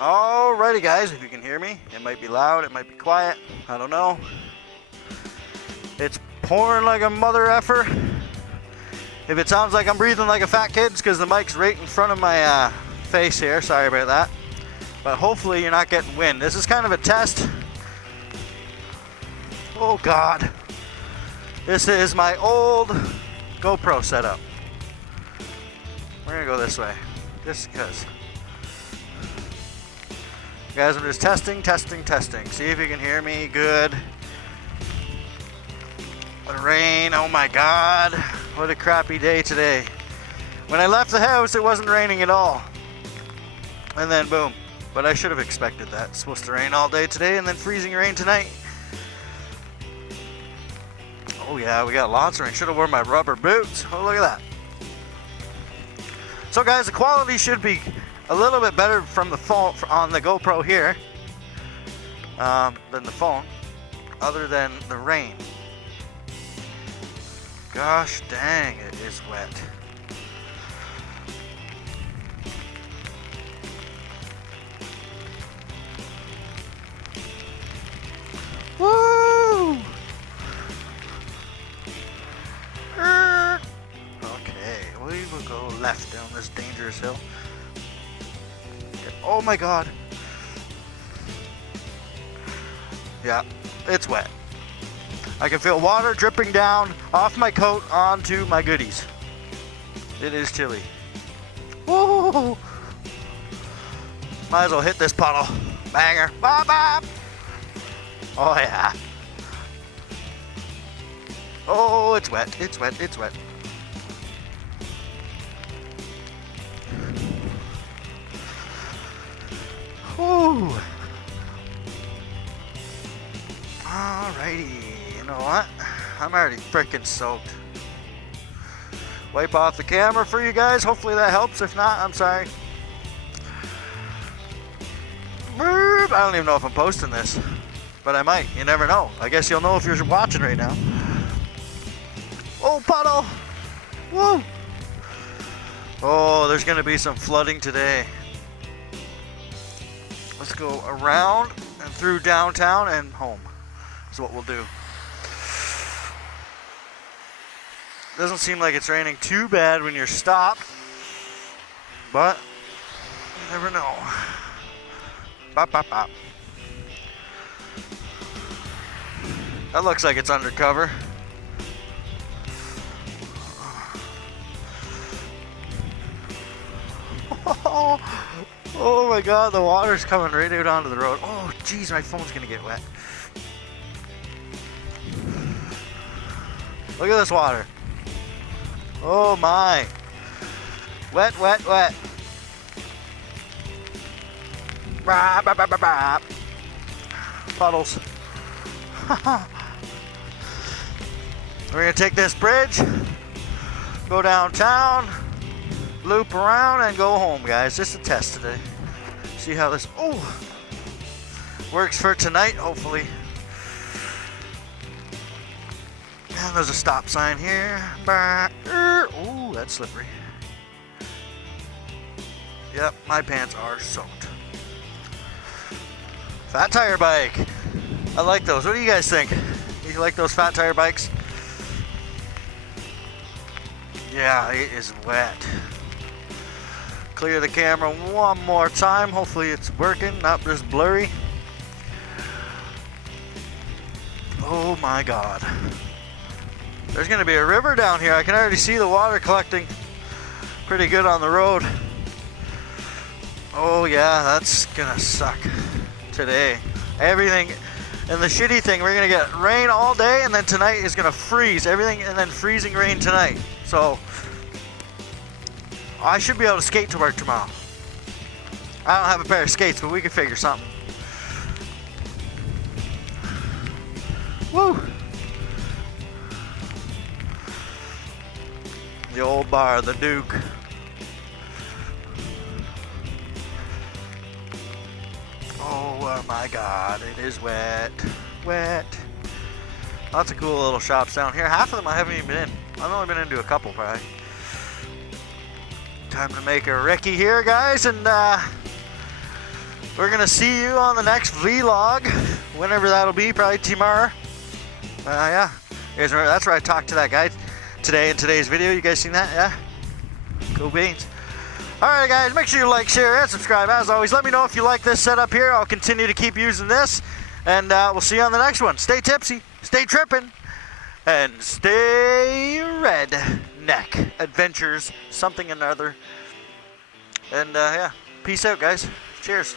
Alrighty guys, if you can hear me, it might be loud, it might be quiet, I don't know. It's pouring like a mother effer. If it sounds like I'm breathing like a fat kid, it's because the mic's right in front of my face here, sorry about that. But hopefully you're not getting wind. This is kind of a test. Oh God. This is my old GoPro setup. We're gonna go this way, just because. Guys, I'm just testing. See if you can hear me good. The rain, oh my God. What a crappy day today. When I left the house, it wasn't raining at all. And then boom. But I should have expected that. It's supposed to rain all day today and then freezing rain tonight. Oh yeah, we got lots of rain. Should have worn my rubber boots. Oh, look at that. So guys, the quality should be a little bit better from the phone on the GoPro here than the phone, other than the rain. Gosh dang, it is wet. Woo! Okay, we will go left down this dangerous hill. Oh my God. Yeah, it's wet. I can feel water dripping down off my coat onto my goodies. It is chilly. Woo! Might as well hit this puddle. Banger. Bop, bop. Oh yeah. Oh, it's wet. It's wet. It's wet. Whew. Alrighty, you know what? I'm already freaking soaked. Wipe off the camera for you guys. Hopefully that helps. If not, I'm sorry. I don't even know if I'm posting this, but I might. You never know. I guess you'll know if you're watching right now. Oh, puddle! Woo! Oh, there's gonna be some flooding today. Let's go around and through downtown and home. That's what we'll do. Doesn't seem like it's raining too bad when you're stopped, but you never know. Bop, bop, bop. That looks like it's undercover. Oh my God, the water's coming right out onto the road. Oh geez, my phone's gonna get wet. Look at this water. Oh my. Wet, wet, wet. Bah, bah, bah, bah, bah. Puddles. We're gonna take this bridge, go downtown, loop around and go home, guys. Just a test today. See how this works for tonight, hopefully. And there's a stop sign here. Ooh, that's slippery. Yep, my pants are soaked. Fat tire bike. I like those. What do you guys think? You like those fat tire bikes? Yeah, it is wet. Clear the camera one more time. Hopefully it's working, not just blurry. Oh my God. There's gonna be a river down here. I can already see the water collecting pretty good on the road. Oh yeah, that's gonna suck today. Everything, and the shitty thing, we're gonna get rain all day and then tonight is gonna freeze. Everything and then freezing rain tonight. So I should be able to skate to work tomorrow. I don't have a pair of skates, but we can figure something. Woo! The old bar, the Duke. Oh my God, it is wet. Wet. Lots of cool little shops down here. Half of them I haven't even been in. I've only been into a couple probably. Time to make a recce here, guys, and we're going to see you on the next vlog, whenever that'll be, probably tomorrow. Yeah. You guys remember, that's where I talked to that guy today in today's video. You guys seen that? Yeah? Cool beans. Alright guys, make sure you like, share, and subscribe. As always, let me know if you like this setup here. I'll continue to keep using this. And we'll see you on the next one. Stay tipsy, stay tripping, and stay redneck. Adventures, something or another. And yeah, peace out guys. Cheers.